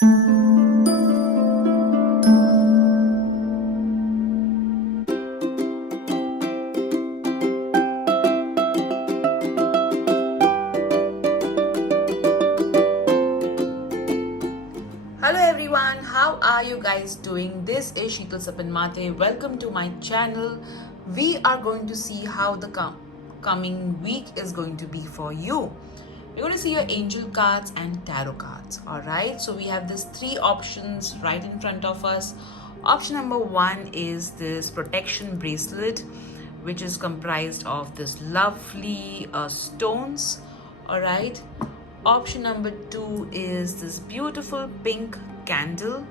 Hello everyone, how are you guys doing? This is Sheetal Sapan. Welcome to my channel. We are going to see how the coming week is going to be for you. You're going to see your angel cards and tarot cards. Alright, so we have these three options right in front of us. Option number one is this protection bracelet, which is comprised of this lovely stones. Alright, option number two is this beautiful pink candle.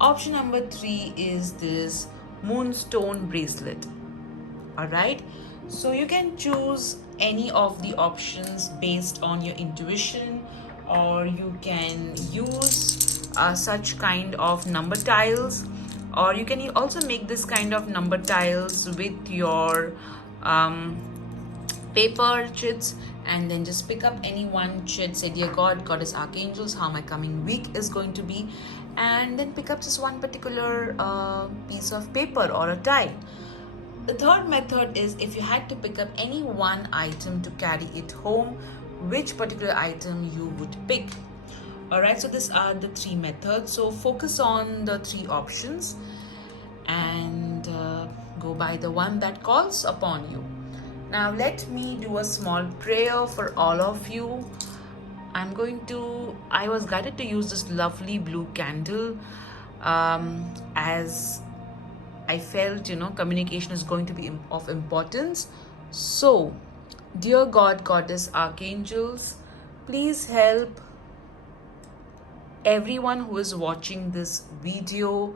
Option number three is this moonstone bracelet. Alright, so you can choose any of the options based on your intuition, or you can use such kind of number tiles, or you can also make this kind of number tiles with your paper chits, and then just pick up any one chit, say dear God, Goddess, Archangels, how my coming week is going to be, and then pick up just one particular piece of paper or a tile. The third method is if you had to pick up any one item to carry it home, which particular item you would pick. Alright, so these are the three methods. So focus on the three options and go by the one that calls upon you. Now let me do a small prayer for all of you. I was guided to use this lovely blue candle as I felt, communication is going to be of importance. So, dear God, Goddess, Archangels, please help everyone who is watching this video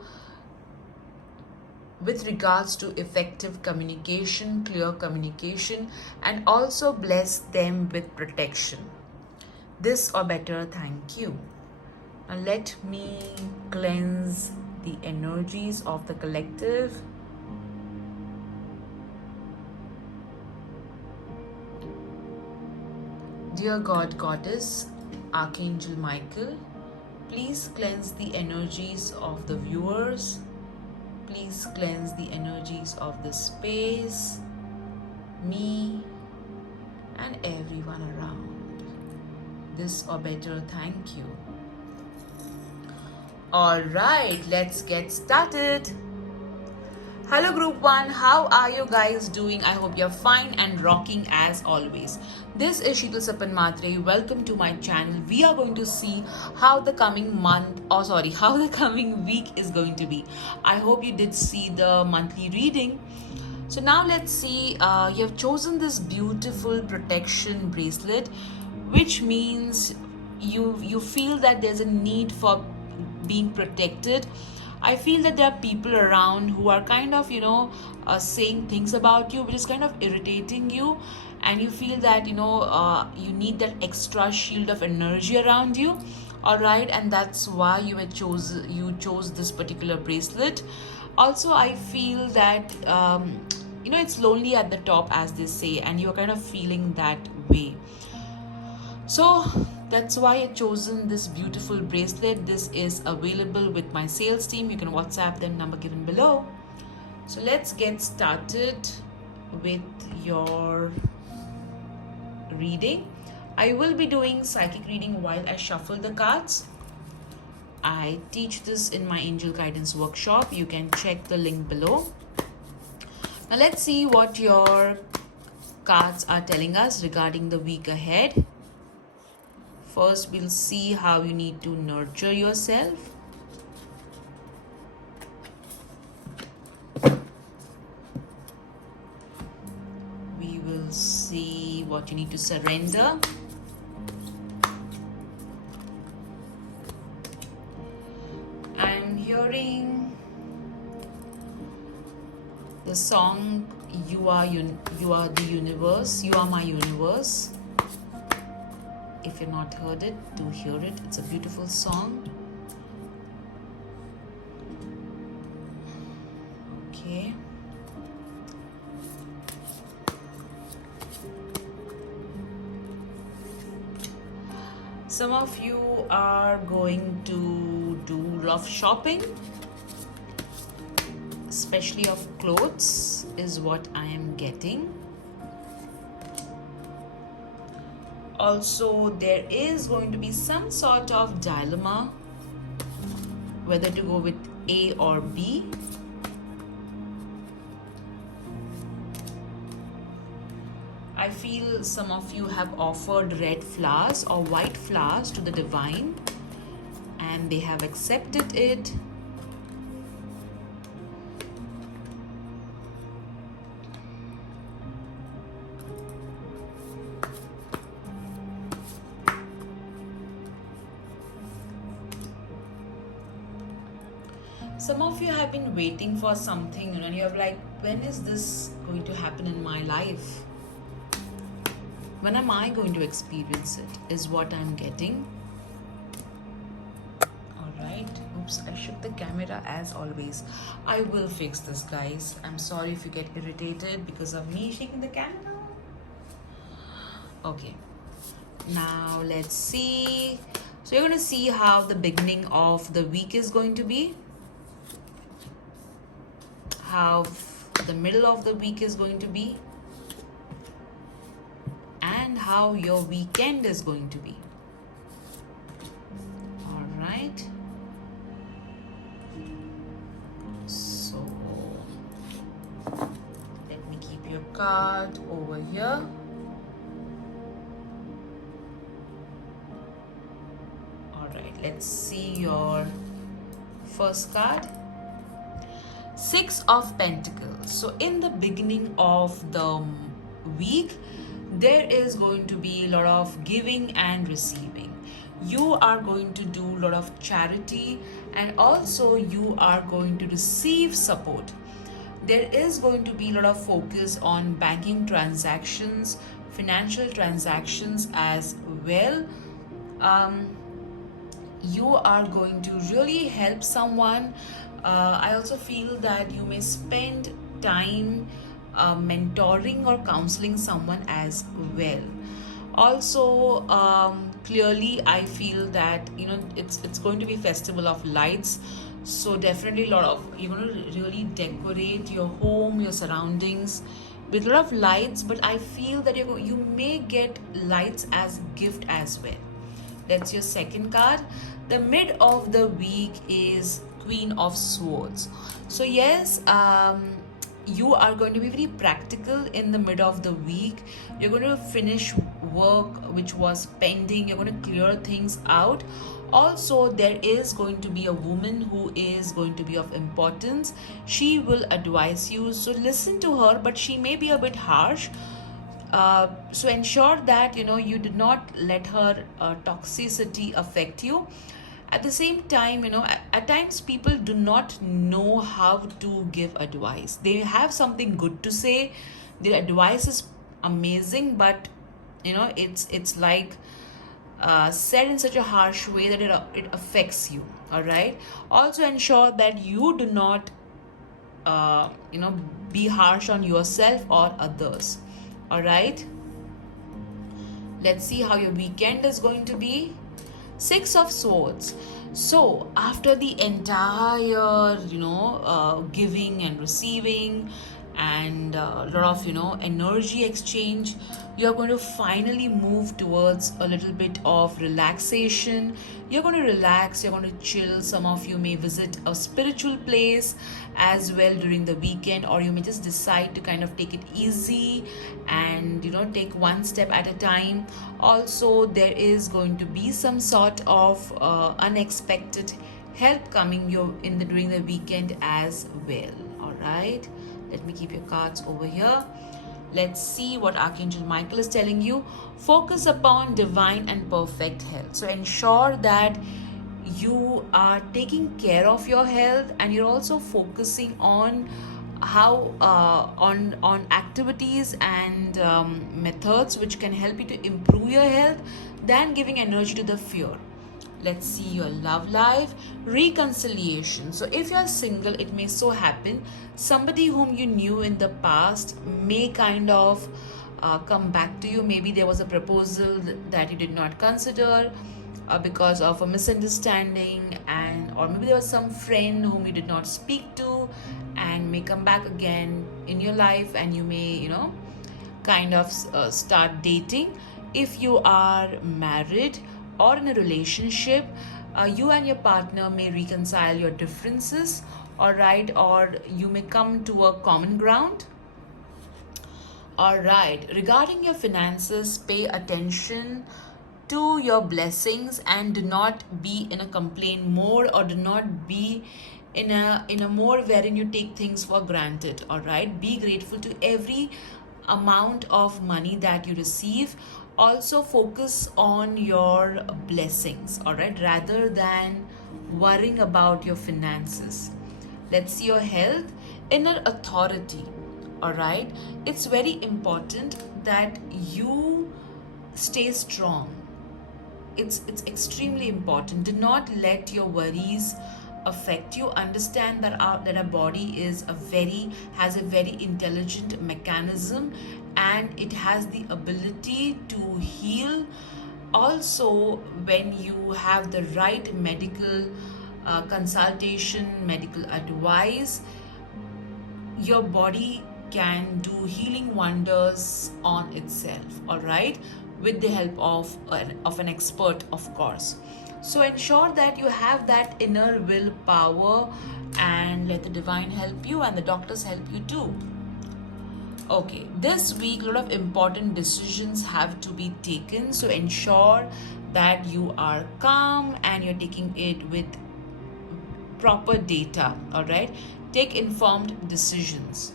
with regards to effective communication, clear communication, and also bless them with protection. This or better, thank you. Now let me cleanse the energies of the collective. Dear God, Goddess, Archangel Michael, please cleanse the energies of the viewers. Please cleanse the energies of the space, me, and everyone around. This or better, thank you. Alright, let's get started. Hello Group 1, how are you guys doing? I hope you're fine and rocking as always. This is Sheetal Sapan. Welcome to my channel. We are going to see how the coming week is going to be. I hope you did see the monthly reading. So now let's see, you have chosen this beautiful protection bracelet, which means you feel that there's a need for being protected. I feel that there are people around who are kind of saying things about you which is kind of irritating you, and you feel that you need that extra shield of energy around you. All right, and that's why you chose this particular bracelet. Also, I feel that it's lonely at the top, as they say, and you're kind of feeling that way. So that's why I've chosen this beautiful bracelet. This is available with my sales team. You can WhatsApp them, number given below. So let's get started with your reading. I will be doing psychic reading while I shuffle the cards. I teach this in my angel guidance workshop. You can check the link below. Now let's see what your cards are telling us regarding the week ahead. First, we'll see how you need to nurture yourself. We will see what you need to surrender. I'm hearing the song You Are the Universe, You Are My Universe. If you've not heard it, do hear it. It's a beautiful song. Okay. Some of you are going to do love shopping, especially of clothes, is what I am getting. Also, there is going to be some sort of dilemma whether to go with A or B. I feel some of you have offered red flowers or white flowers to the divine and they have accepted it. Some of you have been waiting for something, and you're like, when is this going to happen in my life? When am I going to experience it? Is what I'm getting. Alright. Oops, I shook the camera as always. I will fix this, guys. I'm sorry if you get irritated because of me shaking the camera. Okay. Now let's see. So you're going to see how the beginning of the week is going to be. How the middle of the week is going to be. And how your weekend is going to be. Alright. So let me keep your card over here. Alright, let's see your first card. Six of Pentacles. So in the beginning of the week, there is going to be a lot of giving and receiving. You are going to do a lot of charity and also you are going to receive support. There is going to be a lot of focus on banking transactions, financial transactions as well. You are going to really help someone. I also feel that you may spend time mentoring or counseling someone as well. Also, clearly I feel that it's going to be Festival of Lights, so definitely you're going to really decorate your home, your surroundings with a lot of lights. But I feel that you may get lights as gift as well. That's your second card. The mid of the week is Queen of Swords. So yes, you are going to be very practical in the mid of the week. You're going to finish work which was pending. You're going to clear things out. Also, there is going to be a woman who is going to be of importance. She will advise you, so listen to her, but she may be a bit harsh. So ensure that you did not let her toxicity affect you. At the same time, at times people do not know how to give advice. They have something good to say, their advice is amazing, but it's like said in such a harsh way that it affects you. All right. Also ensure that you do not be harsh on yourself or others. All right. Let's see how your weekend is going to be. Six of Swords. So after the entire giving and receiving and a lot of energy exchange, you're going to finally move towards a little bit of relaxation. You're going to relax, you're going to chill. Some of you may visit a spiritual place as well during the weekend, or you may just decide to kind of take it easy and take one step at a time. Also, there is going to be some sort of unexpected help coming during the weekend as well. All right, let me keep your cards over here. Let's see what Archangel Michael is telling you. Focus upon divine and perfect health. So ensure that you are taking care of your health, and you're also focusing on how on activities and methods which can help you to improve your health than giving energy to the fear. Let's see your love life. Reconciliation. So if you're single, it may so happen somebody whom you knew in the past may kind of come back to you. Maybe there was a proposal that you did not consider, because of a misunderstanding, and or maybe there was some friend whom you did not speak to and may come back again in your life, and you may, kind of start dating. If you are married or in a relationship, you and your partner may reconcile your differences, all right, or you may come to a common ground. All right, regarding your finances, pay attention to your blessings and do not be in a complaint mode, or do not be in a mode wherein you take things for granted. All right, be grateful to every amount of money that you receive. Also focus on your blessings, all right, rather than worrying about your finances. Let's see your health. Inner authority, all right, it's very important that you stay strong. It's extremely important. Do not let your worries affect you. Understand that our body has a very intelligent mechanism, and it has the ability to heal. Also, when you have the right medical consultation, medical advice, your body can do healing wonders on itself, all right, with the help of an expert, of course. So ensure that you have that inner willpower, and let the divine help you and the doctors help you too. Okay, this week a lot of important decisions have to be taken, so ensure that you are calm and you're taking it with proper data, all right. Take informed decisions.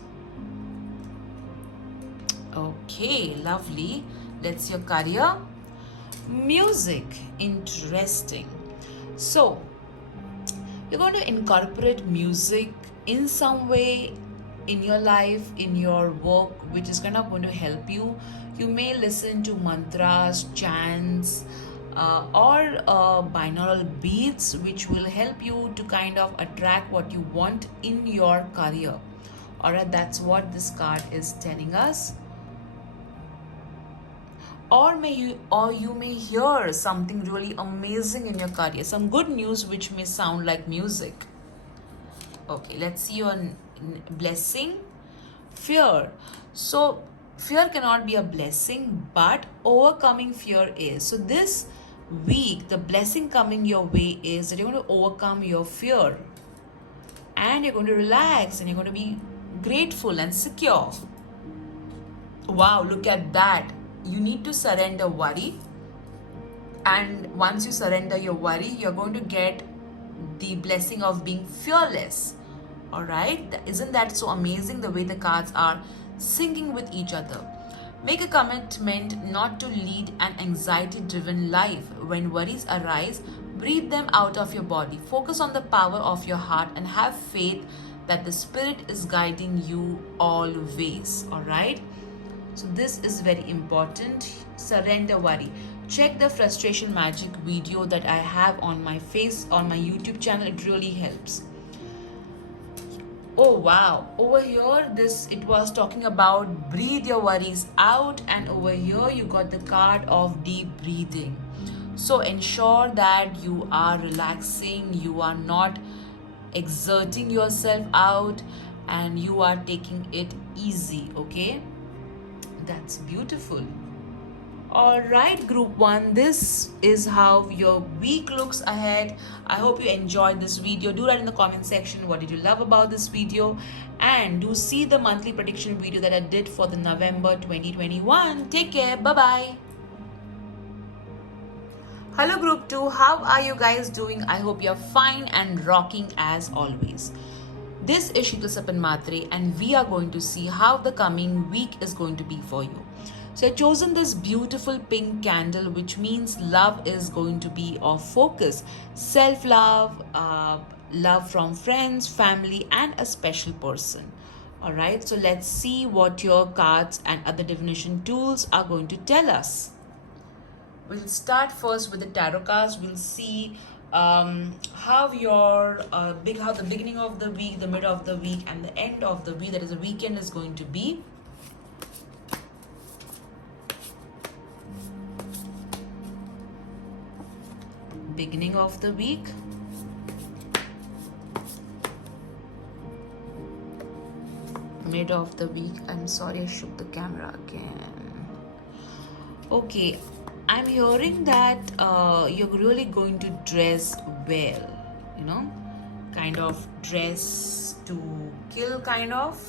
Okay, lovely. Let's see your career. Music, interesting. So you're going to incorporate music in some way in your life, in your work, which is kind of going to help you. You may listen to mantras, chants, or binaural beats, which will help you to kind of attract what you want in your career. All right, that's what this card is telling us. Or you may hear something really amazing in your career, some good news which may sound like music. Okay, let's see your blessing. Fear. So fear cannot be a blessing, but overcoming fear is. So this week the blessing coming your way is that you're going to overcome your fear, and you're going to relax, and you're going to be grateful and secure. Wow, look at that. You need to surrender worry, and once you surrender your worry, you're going to get the blessing of being fearless. All right, isn't that so amazing, the way the cards are syncing with each other? Make a commitment not to lead an anxiety driven life. When worries arise, breathe them out of your body. Focus on the power of your heart and have faith that the spirit is guiding you always. All right, so this is very important. Surrender worry. Check the frustration magic video that I have on my YouTube channel. It really helps. Oh wow, over here it was talking about breathe your worries out, and over here you got the card of deep breathing. So ensure that you are relaxing, you are not exerting yourself out, and you are taking it easy. Okay, that's beautiful. All right, group 1, this is how your week looks ahead. I hope you enjoyed this video. Do write in the comment section what did you love about this video, and do see the monthly prediction video that I did for the November 2021. Take care. Bye bye. Hello group 2, how are you guys doing? I hope you're fine and rocking as always. This is Sheetal Sapan Matre, and we are going to see how the coming week is going to be for you. So I've chosen this beautiful pink candle, which means love is going to be of focus. Self-love, love from friends, family, and a special person. All right, so let's see what your cards and other divination tools are going to tell us. We'll start first with the tarot cards. We'll see how the beginning of the week, the middle of the week, and the end of the week, that is the weekend, is going to be. beginning of the week. Mid of the week. I'm sorry, I shook the camera again. Okay, I'm hearing that you're really going to dress well, you know, kind of dress to kill, kind of.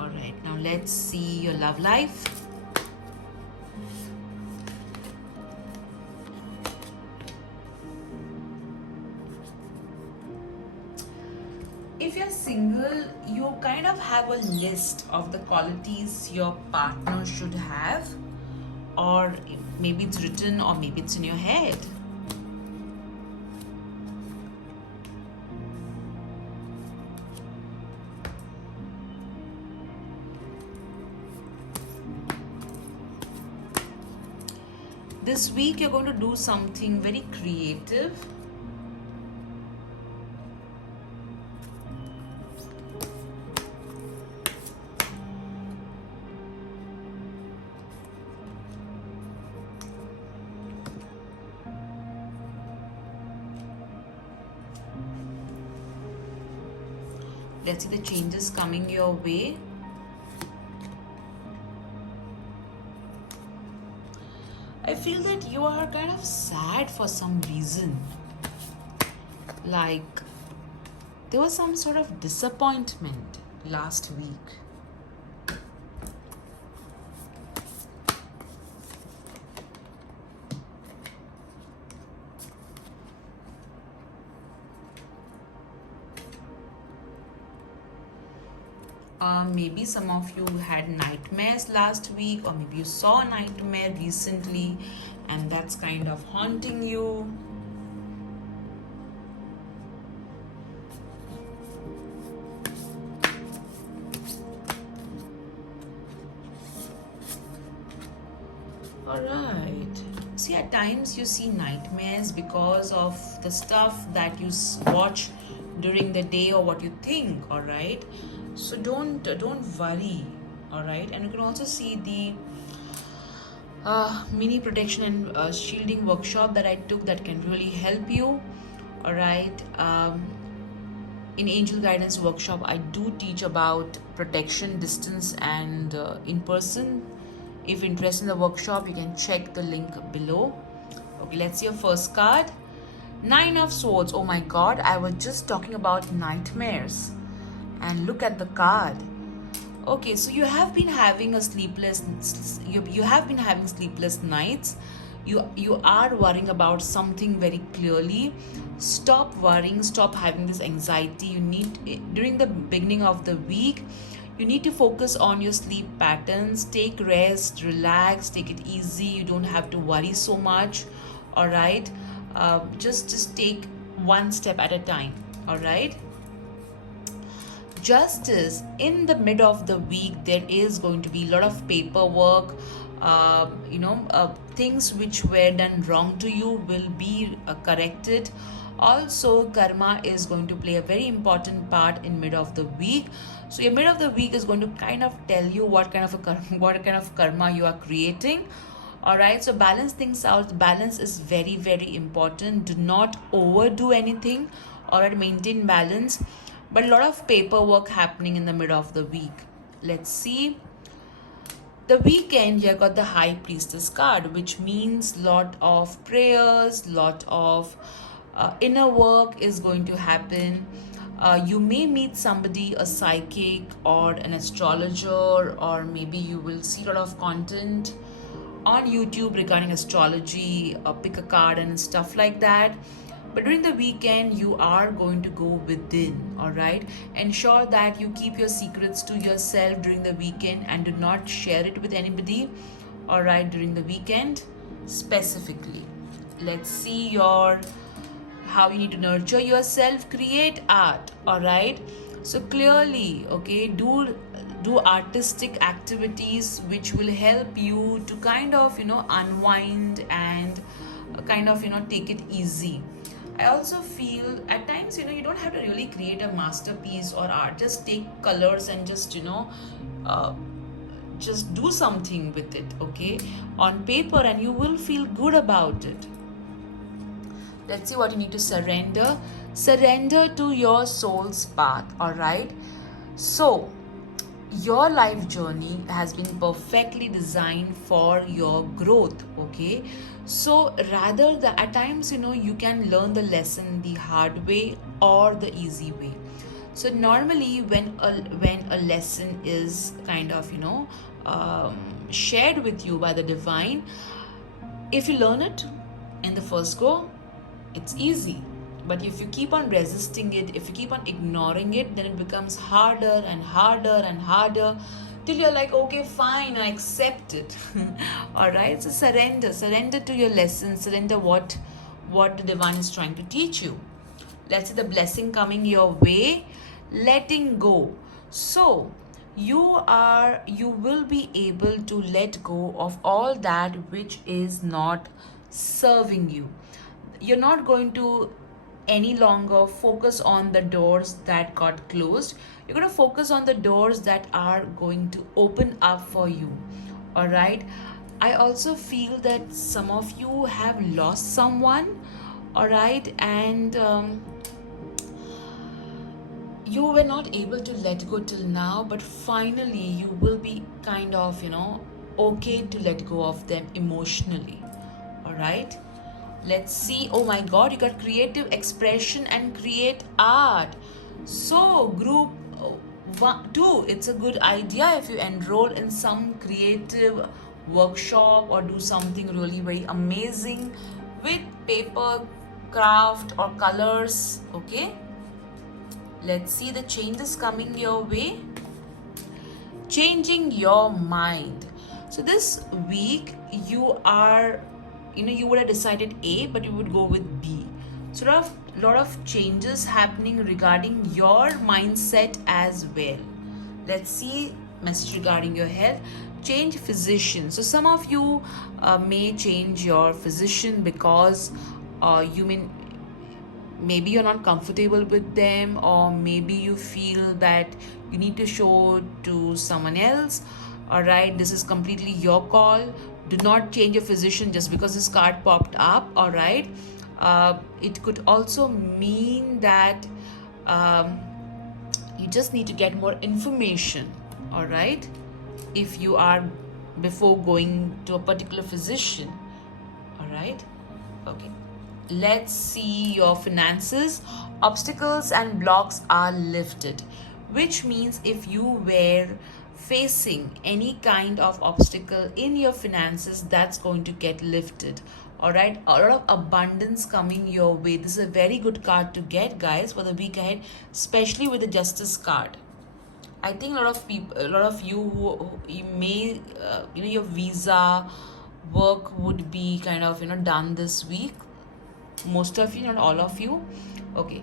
All right, now let's see your love life. If you're single, you kind of have a list of the qualities your partner should have, or maybe it's written, or maybe it's in your head. This week, you're going to do something very creative. Let's see the changes coming your way. I feel that you are kind of sad for some reason. Like there was some sort of disappointment last week. Maybe some of you had nightmares last week, or maybe you saw a nightmare recently and that's kind of haunting you. Alright. See, at times you see nightmares because of the stuff that you watch during the day or what you think, alright? So don't worry, alright? And you can also see the mini protection and shielding workshop that I took that can really help you, alright? In Angel Guidance Workshop, I do teach about protection, distance, and in person. If you're interested in the workshop, you can check the link below. Okay, let's see your first card. 9 of Swords. Oh my God, I was just talking about nightmares. And look at the card. Okay, so you have been having a sleepless. You have been having sleepless nights. You are worrying about something very clearly. Stop worrying. Stop having this anxiety. You need, during the beginning of the week, you need to focus on your sleep patterns. Take rest, relax, take it easy. You don't have to worry so much. All right, just take one step at a time. All right. Justice. In the mid of the week, there is going to be a lot of paperwork. Things which were done wrong to you will be corrected. Also, karma is going to play a very important part in mid of the week. So your mid of the week is going to kind of tell you what kind of karma you are creating. All right, so balance things out. Balance is very, very important. Do not overdo anything. All right, maintain balance. But a lot of paperwork happening in the middle of the week. Let's see. The weekend, you got the High Priestess card, which means lot of prayers, lot of inner work is going to happen. You may meet somebody, a psychic or an astrologer, or maybe you will see a lot of content on YouTube regarding astrology, pick a card and stuff like that. But during the weekend, you are going to go within, all right? Ensure that you keep your secrets to yourself during the weekend and do not share it with anybody, all right, during the weekend specifically. Let's see how you need to nurture yourself. Create art, all right? So clearly, okay, do artistic activities which will help you to kind of, unwind and kind of, take it easy. I also feel at times, you don't have to really create a masterpiece or art. Just take colors and uh, just do something with it, okay, on paper, and you will feel good about it. Let's see what you need to surrender. Surrender to your soul's path, all right? So, your life journey has been perfectly designed for your growth, okay? So rather the at times, you can learn the lesson the hard way or the easy way. So normally when a lesson is kind of shared with you by the divine, if you learn it in the first go, it's easy. But if you keep on resisting it, if you keep on ignoring it, then it becomes harder and harder and harder till you're like, okay, fine, I accept it. All right. So surrender to your lesson, surrender what the divine is trying to teach you. Let's say the blessing coming your way, letting go. So you will be able to let go of all that which is not serving you. You're not going to any longer focus on the doors that got closed. You're going to focus on the doors that are going to open up for you. All right. I also feel that some of you have lost someone. All right. And you were not able to let go till now, but finally you will be kind of, okay to let go of them emotionally. All right. Let's see. Oh my god, you got creative expression and create art. So, group 2, it's a good idea if you enroll in some creative workshop or do something really very amazing with paper, craft, or colors. Okay. Let's see the changes coming your way. Changing your mind. So this week you are, you would have decided A, but you would go with B. So lot of changes happening regarding your mindset as well. Let's see message regarding your health. Change physician. So some of you may change your physician because you mean maybe you're not comfortable with them, or maybe you feel that you need to show to someone else. All right, this is completely your call. Do not change your physician just because this card popped up. All right, it could also mean that you just need to get more information. All right, if you are before going to a particular physician. All right, okay. Let's see your finances. Obstacles and blocks are lifted, which means if you were facing any kind of obstacle in your finances, that's going to get lifted. All right, a lot of abundance coming your way. This is a very good card to get, guys, for the week ahead, especially with the Justice card. I think a lot of people, a lot of you who you may, your visa work would be kind of, done this week. Most of you, not all of you. Okay.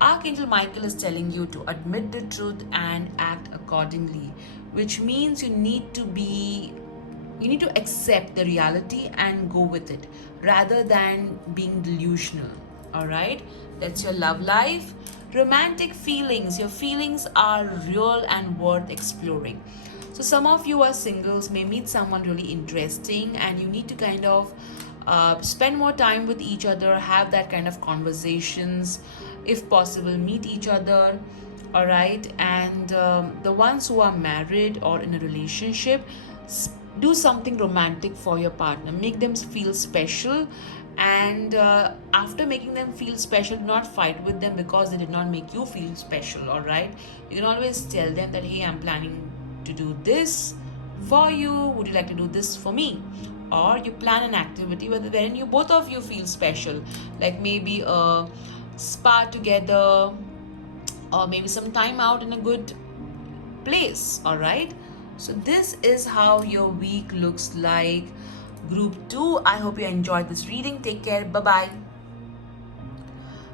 Archangel Michael is telling you to admit the truth and act accordingly, which means you need to accept the reality and go with it rather than being delusional. All right. That's your love life. Romantic feelings. Your feelings are real and worth exploring. So some of you are singles, may meet someone really interesting, and you need to kind of spend more time with each other, have that kind of conversations, if possible meet each other. All right. And the ones who are married or in a relationship, do something romantic for your partner, make them feel special. And after making them feel special, do not fight with them because they did not make you feel special. All right, you can always tell them that, hey, I'm planning to do this for you, would you like to do this for me? Or you plan an activity wherein you both of you feel special, like maybe a spa together, or maybe some time out in a good place. All right, so this is how your week looks like. Group 2, I hope you enjoyed this reading. Take care. Bye bye.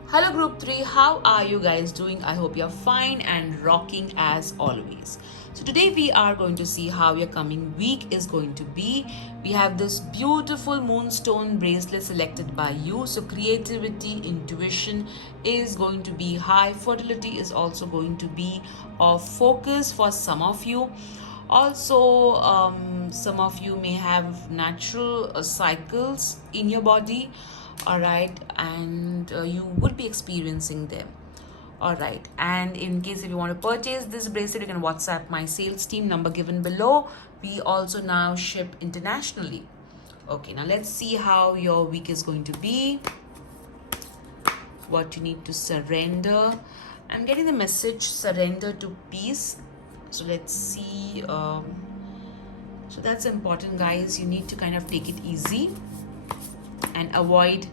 Hello group 3, how are you guys doing? I hope you're fine and rocking as always. So today we are going to see how your coming week is going to be. We have this beautiful moonstone bracelet selected by you. So creativity, intuition is going to be high. Fertility is also going to be of focus for some of you. Also, some of you may have natural cycles in your body, all right, and you would be experiencing them. All right, and in case if you want to purchase this bracelet, you can WhatsApp my sales team number given below. We also now ship internationally. Okay, now let's see how your week is going to be. What you need to surrender. I'm getting the message surrender to peace. So let's see. So that's important, guys. You need to kind of take it easy and avoid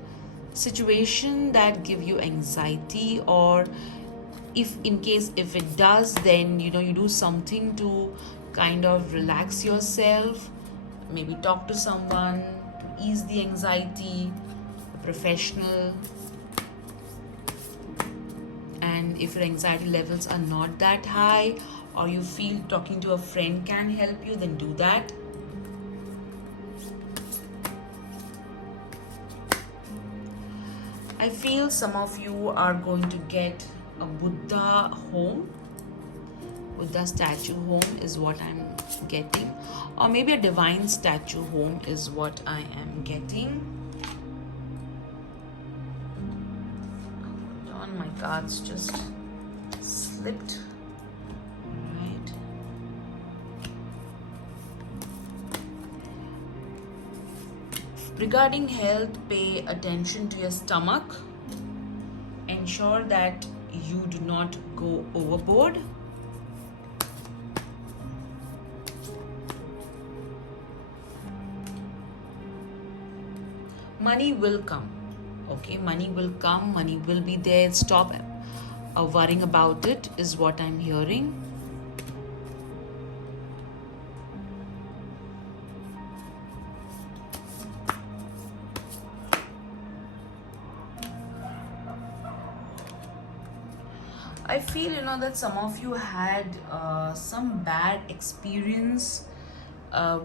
situation that give you anxiety, or if in case if it does, then you do something to kind of relax yourself. Maybe talk to someone to ease the anxiety, a professional. And if your anxiety levels are not that high, or you feel talking to a friend can help you, then do that. I feel some of you are going to get a Buddha home. Buddha statue home is what I'm getting. Or maybe a divine statue home is what I am getting. Hold on, my cards just slipped. Right. Regarding health, pay attention to your stomach. Ensure that you do not go overboard. Money will come. Okay, money will come, money will be there. Stop worrying about it, is what I'm hearing. I feel that some of you had some bad experience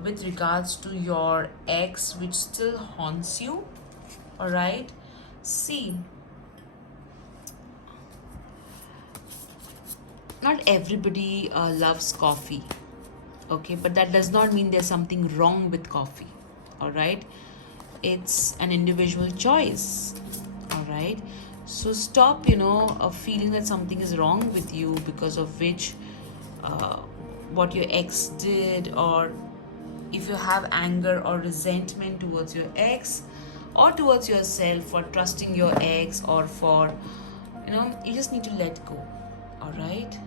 with regards to your ex, which still haunts you. All right, see, not everybody loves coffee, okay, but that does not mean there's something wrong with coffee. All right, it's an individual choice. All right, so stop feeling that something is wrong with you because of which what your ex did, or if you have anger or resentment towards your ex or towards yourself for trusting your ex, or for you just need to let go. All right,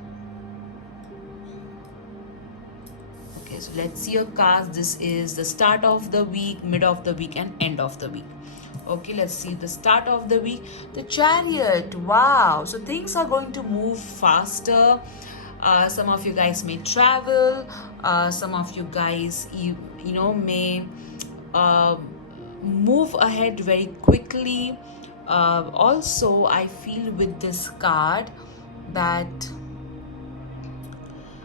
okay, so let's see your cards. This is the start of the week, mid of the week, and end of the week. Okay, let's see the start of the week. The Chariot. Wow, so things are going to move faster. Some of you guys may travel. Some of you guys may move ahead very quickly. Also, I feel with this card that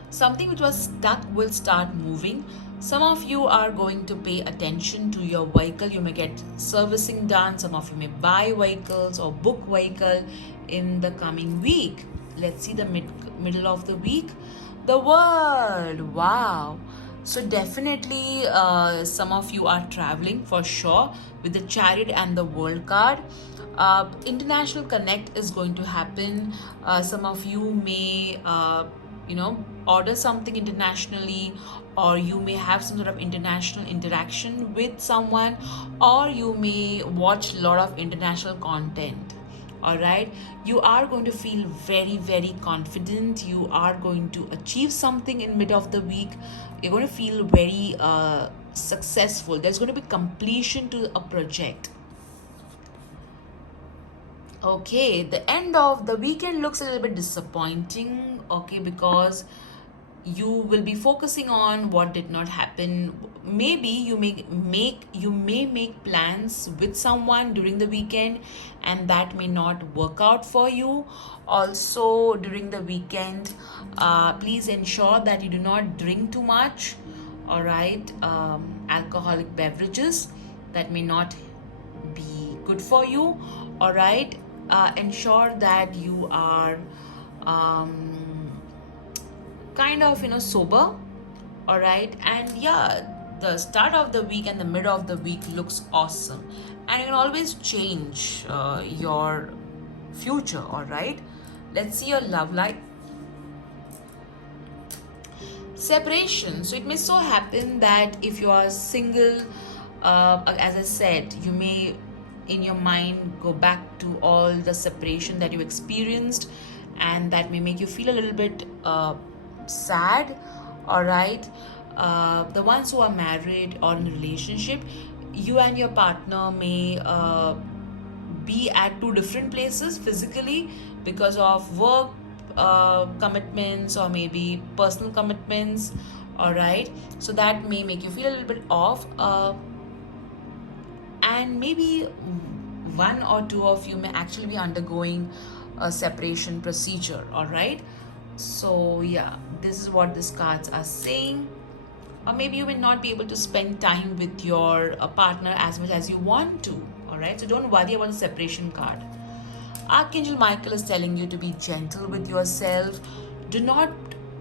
something which was stuck will start moving. Some of you are going to pay attention to your vehicle. You may get servicing done. Some of you may buy vehicles or book vehicle in the coming week. Let's see the middle of the week. The World. Wow. So definitely some of you are traveling for sure with the Chariot and the World card. International connect is going to happen. Some of you may order something internationally, or you may have some sort of international interaction with someone, or you may watch a lot of international content. All right, you are going to feel very, very confident. You are going to achieve something in mid of the week. You're going to feel very successful. There's going to be completion to a project. Okay, the end of the weekend looks a little bit disappointing, okay, because you will be focusing on what did not happen. Maybe you may make plans with someone during the weekend, and that may not work out for you. Also during the weekend, please ensure that you do not drink too much. All right, alcoholic beverages that may not be good for you. All right, ensure that you are kind of sober. All right, and yeah, the start of the week and the mid of the week looks awesome, and you can always change your future. All right, let's see your love life. Separation. So it may so happen that if you are single, as I said, you may in your mind go back to all the separation that you experienced, and that may make you feel a little bit sad. All right, the ones who are married or in a relationship, you and your partner may be at two different places physically because of work commitments or maybe personal commitments. All right, so that may make you feel a little bit off, and maybe one or two of you may actually be undergoing a separation procedure. All right, so yeah, this is what these cards are saying. Or maybe you may not be able to spend time with your partner as much as you want to. All right, so don't worry about the separation card. Archangel Michael is telling you to be gentle with yourself. Do not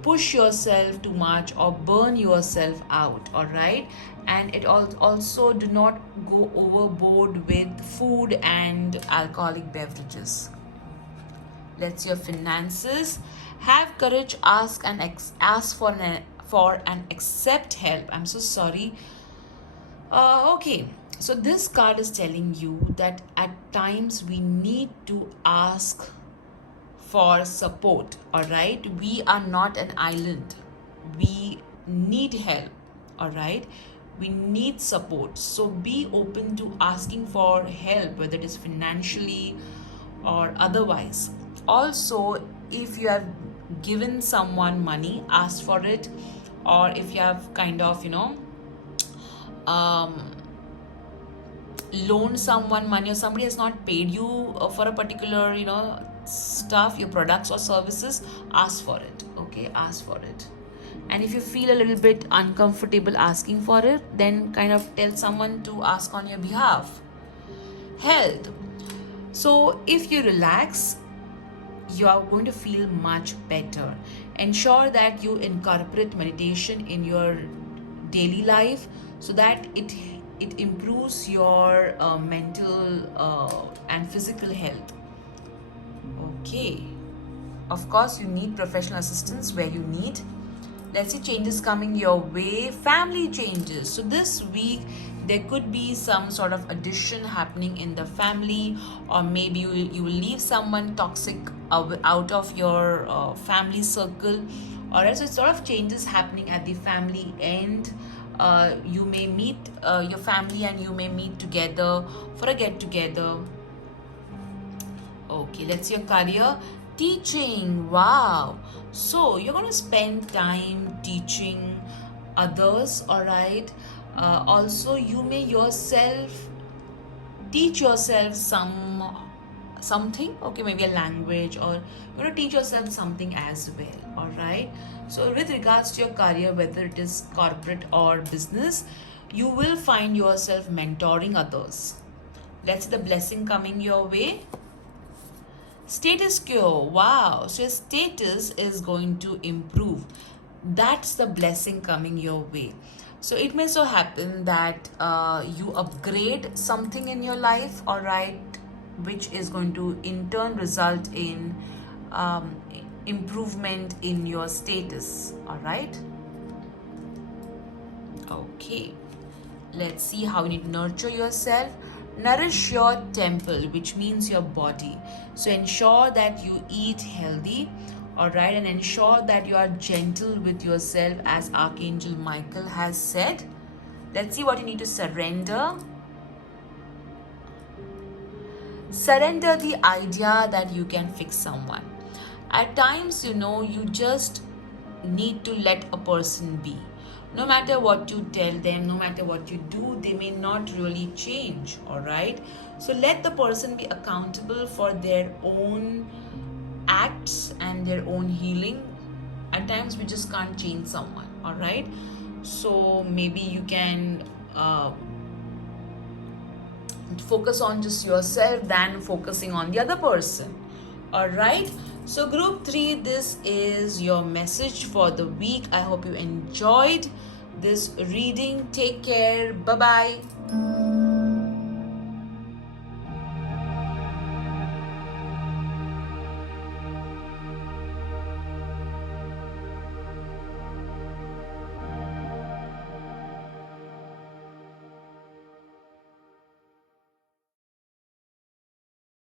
push yourself too much or burn yourself out. All right, and it also do not go overboard with food and alcoholic beverages. Let's see your finances. Have courage, ask ask for and accept help. I'm so sorry. Okay, so this card is telling you that at times we need to ask for support. All right, we are not an island. We need help. All right, we need support. So be open to asking for help, whether it is financially or otherwise. Also, if you have given someone money, ask for it. Or if you have kind of um, loaned someone money, or somebody has not paid you for a particular stuff, your products or services, ask for it. Okay, ask for it. And if you feel a little bit uncomfortable asking for it, then kind of tell someone to ask on your behalf. Health. So if you relax, you are going to feel much better. Ensure that you incorporate meditation in your daily life so that it improves your mental and physical health. Okay, of course you need professional assistance where you need. Let's see changes coming your way. Family changes. So this week there could be some sort of addition happening in the family, or maybe you will leave someone toxic out of your family circle. Or else it's sort of changes happening at the family end. You may meet your family and you may meet together for a get together. Okay, let's see your career. Teaching. Wow. So you're going to spend time teaching others. All right. Also, you may yourself teach yourself something. Okay, maybe a language, or you're going to teach yourself something as well. All right. So with regards to your career, whether it is corporate or business, you will find yourself mentoring others. Let's see the blessing coming your way. Status quo. Wow. So your status is going to improve. That's the blessing coming your way. So it may so happen that you upgrade something in your life, all right, which is going to in turn result in improvement in your status. All right. Okay. Let's see how you need to nurture yourself. Nourish your temple, which means your body. So ensure that you eat healthy, all right, and ensure that you are gentle with yourself, as Archangel Michael has said. Let's see what you need to surrender. Surrender the idea that you can fix someone. At times, you just need to let a person be. No matter what you tell them, no matter what you do, they may not really change, all right? So let the person be accountable for their own acts and their own healing. At times, we just can't change someone, all right? So maybe you can focus on just yourself than focusing on the other person. All right. So, group 3, this is your message for the week. I hope you enjoyed this reading. Take care. Bye bye.